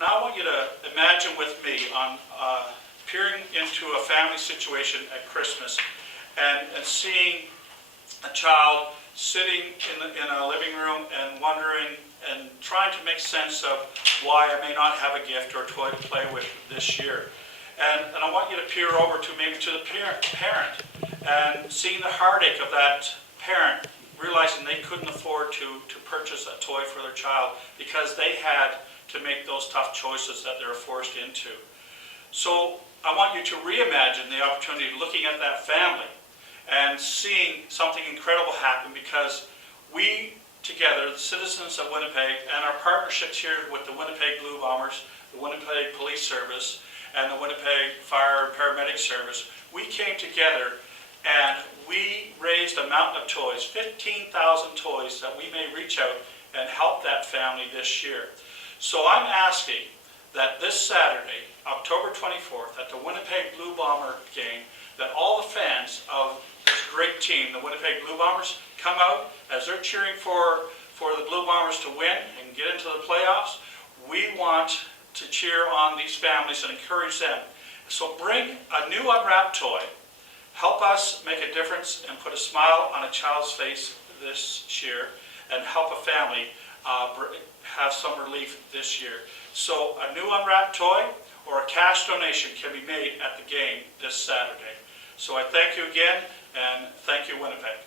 Now I want you to imagine with me on peering into a family situation at Christmas and seeing a child sitting in a living room and wondering and trying to make sense of why I may not have a gift or a toy to play with this year. And I want you to peer over to maybe to the parent and seeing the heartache of that parent, realizing they couldn't afford to purchase a toy for their child because they had to make those tough choices that they were forced into. So I want you to reimagine the opportunity of looking at that family and seeing something incredible happen, because we together, the citizens of Winnipeg, and our partnerships here with the Winnipeg Blue Bombers, the Winnipeg Police Service, and the Winnipeg Fire and Paramedic Service, we came together and we raised a mountain of toys, 15,000 toys, that we may reach out and help that family this year. So I'm asking that this Saturday, October 24th, at the Winnipeg Blue Bomber game, that all the fans of this great team, the Winnipeg Blue Bombers, come out as they're cheering for the Blue Bombers to win and get into the playoffs. We want to cheer on these families and encourage them. So bring a new unwrapped toy. Help us make a difference and put a smile on a child's face this year, and help a family have some relief this year. So a new unwrapped toy or a cash donation can be made at the game this Saturday. So I thank you again, and thank you, Winnipeg.